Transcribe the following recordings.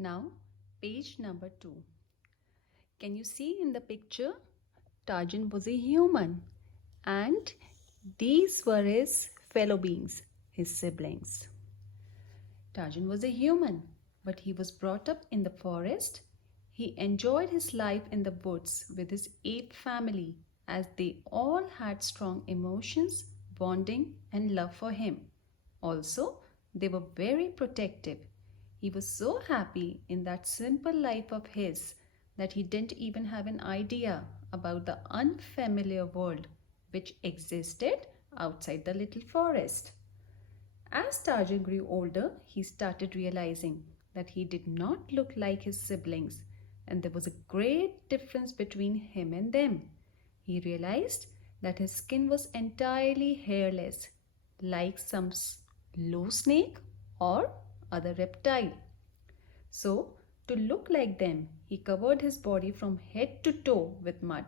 Now, page number 2. Can you see in the picture? Tarzan was a human and these were his fellow beings, his siblings. Tarzan was a human, but he was brought up in the forest. He enjoyed his life in the woods with his ape family as they all had strong emotions, bonding, and love for him. Also, they were very protective. He was so happy in that simple life of his that he didn't even have an idea about the unfamiliar world which existed outside the little forest. As Tarzan grew older, he started realizing that he did not look like his siblings and there was a great difference between him and them. He realized that his skin was entirely hairless, like some low snake or other reptile. So, to look like them, he covered his body from head to toe with mud.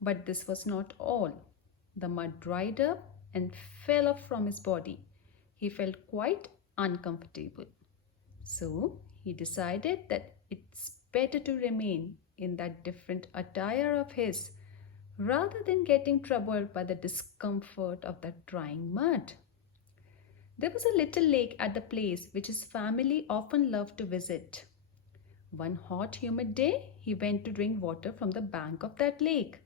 But this was not all. The mud dried up and fell off from his body. He felt quite uncomfortable. So, he decided that it's better to remain in that different attire of his rather than getting troubled by the discomfort of that drying mud. There was a little lake at the place which his family often loved to visit. One hot, humid day, he went to drink water from the bank of that lake.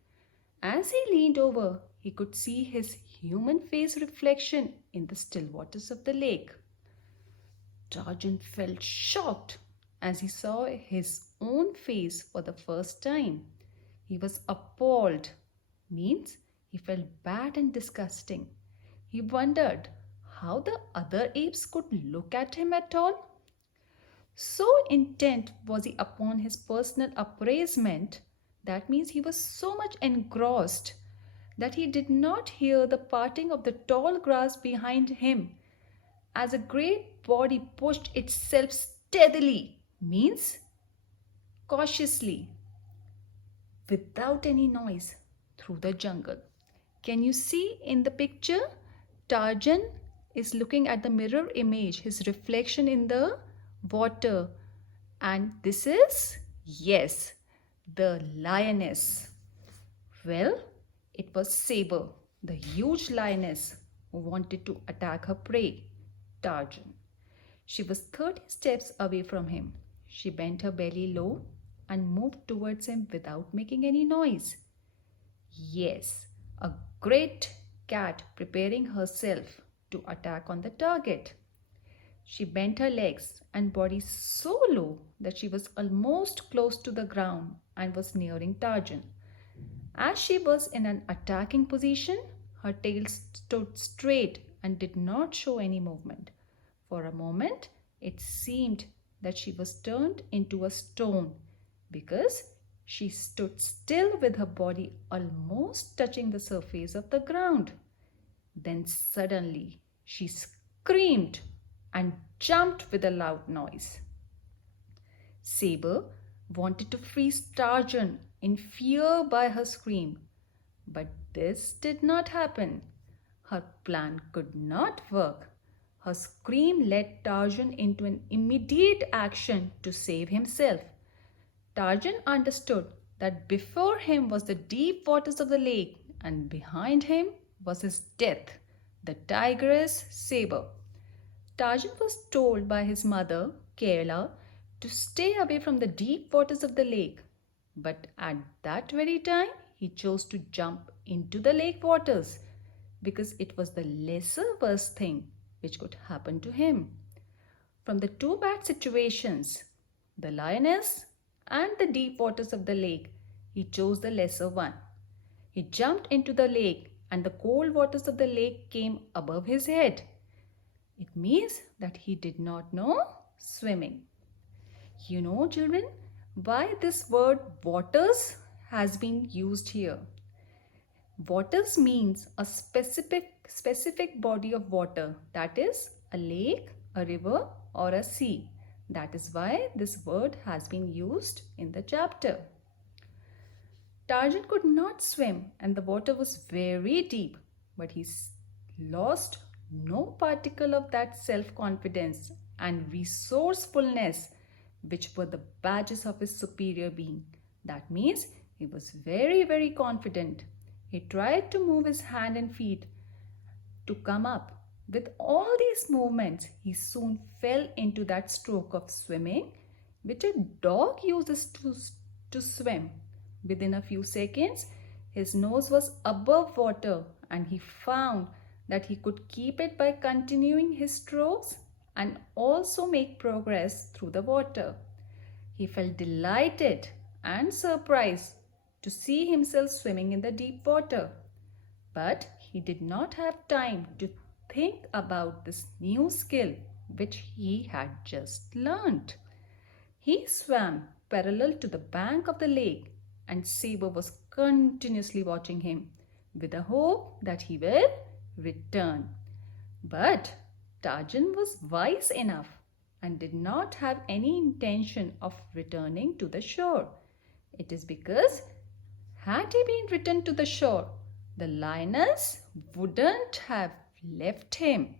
As he leaned over, he could see his human face reflection in the still waters of the lake. Tarzan felt shocked as he saw his own face for the first time. He was appalled, means he felt bad and disgusting. He wondered how the other apes could look at him at all. So intent was he upon his personal appraisement, that means he was so much engrossed that he did not hear the parting of the tall grass behind him as a great body pushed itself steadily, means cautiously, without any noise, through the jungle. Can you see in the picture? Tarzan is looking at the mirror image, his reflection in the water. And this is, yes, the lioness. Well, it was Saber, the huge lioness who wanted to attack her prey, Tarzan. She was 30 steps away from him. She bent her belly low and moved towards him without making any noise. Yes, a great cat preparing herself to attack on the target. She bent her legs and body so low that she was almost close to the ground and was nearing Tarzan. As she was in an attacking position, her tail stood straight and did not show any movement. For a moment, it seemed that she was turned into a stone because she stood still with her body almost touching the surface of the ground. Then suddenly she screamed and jumped with a loud noise. Saber wanted to freeze Tarzan in fear by her scream, but this did not happen. Her plan could not work. Her scream led Tarzan into an immediate action to save himself. Tarzan understood that before him was the deep waters of the lake and behind him was his death, the tigress Saber. Tarzan was told by his mother, Kerala, to stay away from the deep waters of the lake. But at that very time, he chose to jump into the lake waters because it was the lesser worst thing which could happen to him. From the two bad situations, the lioness and the deep waters of the lake, he chose the lesser one. He jumped into the lake and the cold waters of the lake came above his head. It means that he did not know swimming. You know, children, why this word waters has been used here. Waters means a specific body of water, that is a lake, a river or a sea. That is why this word has been used in the chapter. Tarzan could not swim and the water was very deep, but he lost no particle of that self-confidence and resourcefulness which were the badges of his superior being. That means he was very, very confident. He tried to move his hand and feet to come up. With all these movements, he soon fell into that stroke of swimming which a dog uses to swim. Within a few seconds, his nose was above water and he found that he could keep it by continuing his strokes and also make progress through the water. He felt delighted and surprised to see himself swimming in the deep water. But he did not have time to think about this new skill which he had just learnt. He swam parallel to the bank of the lake and Saber was continuously watching him with the hope that he will return. But Tarzan was wise enough and did not have any intention of returning to the shore. It is because had he been returned to the shore, the lioness wouldn't have left him.